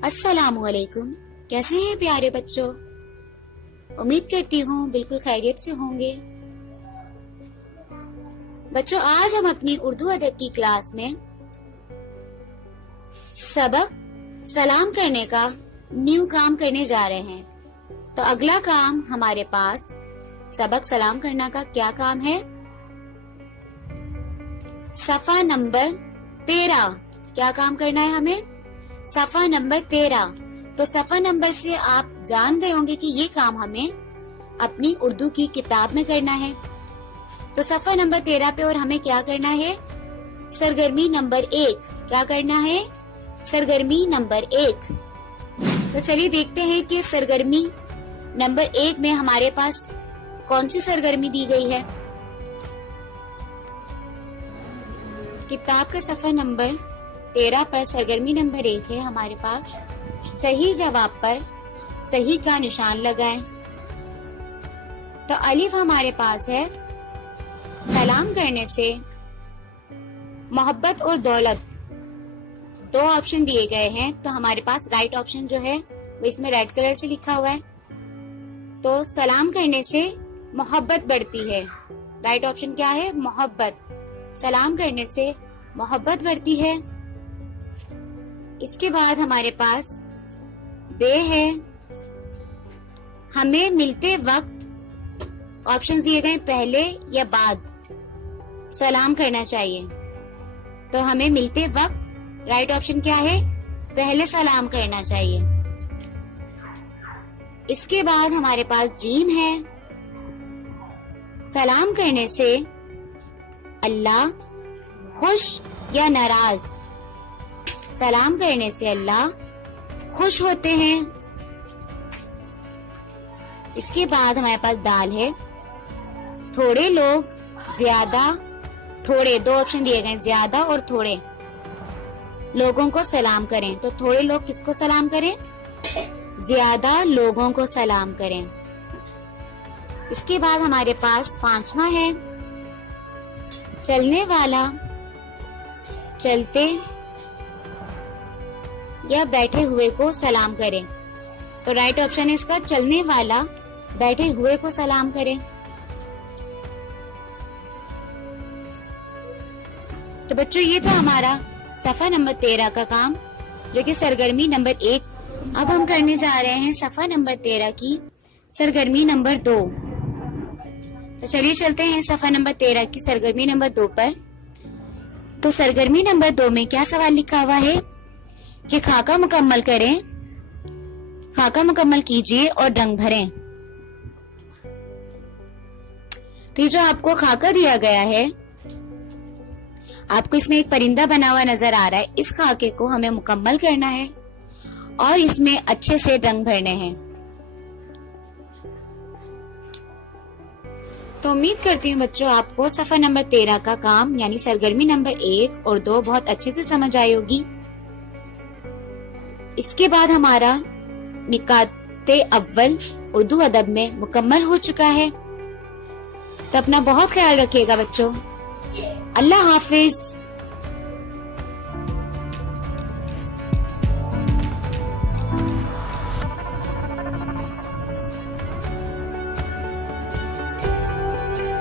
अस्सलामुअलैकुम। कैसे हैं प्यारे बच्चों? उम्मीद करती हूँ बिल्कुल खैरियत से होंगे। बच्चों, आज हम अपनी उर्दू अदब की क्लास में सबक सलाम करने का न्यू काम करने जा रहे हैं। तो अगला काम हमारे पास सबक सलाम करना का क्या काम है? सफा नंबर 13। क्या काम करना है हमें? सफा नंबर 13। तो सफा नंबर से आप जान गए होंगे कि ये काम हमें अपनी उर्दू की किताब में करना है। तो सफा नंबर 13 पे और हमें क्या करना है? सरगर्मी नंबर 1। क्या करना है? सरगर्मी नंबर 1। तो चलिए देखते हैं कि सरगर्मी नंबर 1 में हमारे पास कौन सी सरगर्मी दी गई है। किताब का सफा नंबर 13 पर सरगर्मी नंबर 1 है हमारे पास। सही जवाब पर सही का निशान लगाएं। तो अलिफ हमारे पास है सलाम करने से मोहब्बत और दौलत, दो ऑप्शन दिए गए हैं। तो हमारे पास राइट ऑप्शन जो है वो इसमें रेड कलर से लिखा हुआ है। तो सलाम करने से मोहब्बत बढ़ती है। राइट ऑप्शन क्या है? मोहब्बत। सलाम करने से मोहब्बत बढ़ती है। इसके बाद हमारे पास बे है। हमें मिलते वक्त ऑप्शन दिए गए पहले या बाद सलाम करना चाहिए। तो हमें मिलते वक्त राइट ऑप्शन क्या है? पहले सलाम करना चाहिए। इसके बाद हमारे पास जीम है। सलाम करने से अल्लाह खुश या नाराज? सलाम करने से अल्लाह खुश होते हैं। इसके बाद हमारे पास दाल है। थोड़े लोग ज्यादा, थोड़े, दो ऑप्शन दिए गए, ज्यादा और थोड़े लोगों को सलाम करें। तो थोड़े लोग किसको सलाम करें? ज्यादा लोगों को सलाम करें। इसके बाद हमारे पास 5वां है चलने वाला चलते या बैठे हुए को सलाम करें। तो राइट ऑप्शन है इसका चलने वाला बैठे हुए को सलाम करें। तो बच्चों, ये था हमारा सफा नंबर 13 का काम, जो कि सरगर्मी नंबर 1। अब हम करने जा रहे हैं सफा नंबर 13 की सरगर्मी नंबर 2। तो चलिए चलते हैं सफा नंबर 13 की सरगर्मी नंबर 2 पर। तो सरगर्मी नंबर 2 में क्या सवाल लिखा हुआ है कि खाका मुकम्मल करें, खाका मुकम्मल कीजिए और रंग भरें। तो जो आपको खाका दिया गया है, आपको इसमें एक परिंदा बना हुआ नजर आ रहा है। इस खाके को हमें मुकम्मल करना है और इसमें अच्छे से रंग भरने हैं। तो उम्मीद करती हूँ बच्चों आपको सफा नंबर 13 का काम यानी सरगर्मी नंबर 1 और 2 बहुत अच्छे से समझ आई होगी। इसके बाद हमारा मिकाते अव्वल उर्दू अदब में मुकम्मल हो चुका है। तो अपना बहुत ख्याल रखिएगा बच्चों। अल्लाह हाफिज।